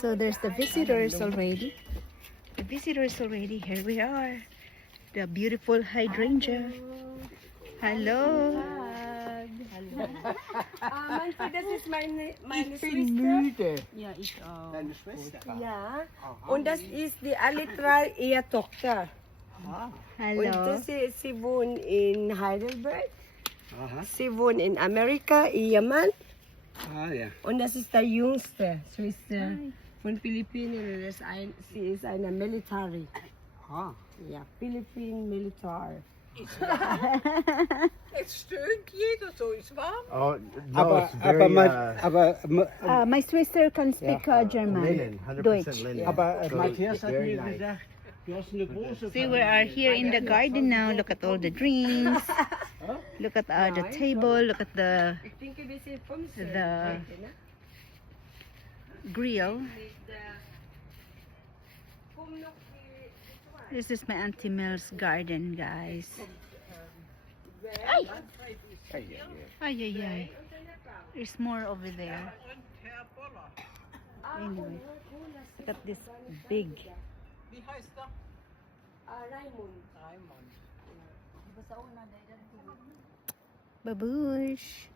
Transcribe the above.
So there's the visitors already. The visitors already. Here we are. The beautiful hydrangea. Hello. Manfred, das ist meine Ich bin Schwester. müde. Ja, ich auch. Deine Schwester? Ja. Und das ist die alle drei ihre Tochter. Ah. Und Hello. das ist, sie wohnt in Heidelberg. Aha. Sie wohnt in Amerika, ihr Mann. Ah ja. Und das ist der jüngste Schwester von Philippinen. Und sie ist eine Military. Ah. Ja, Philippinen Militär. Es stöhnt jeder so, ist warm. Oh, no, Aber, it's very, My sister can speak German. linen, 100% Deutsch. linen. aber So Matthias it's hat very mir nice. gesagt, du hast eine große See, we are here in the garden now. Look at all the drinks. Look at the table. Look at the Ich denke, wir sind 15 The- heute, ne? grill. Komm noch die This is my Auntie Mel's garden, guys. Hey, Ay, ay, ay. There's more over there. Und Herr Boller, Anyway, look at this big. wie heißt er? Raimund. Raimund. Babush.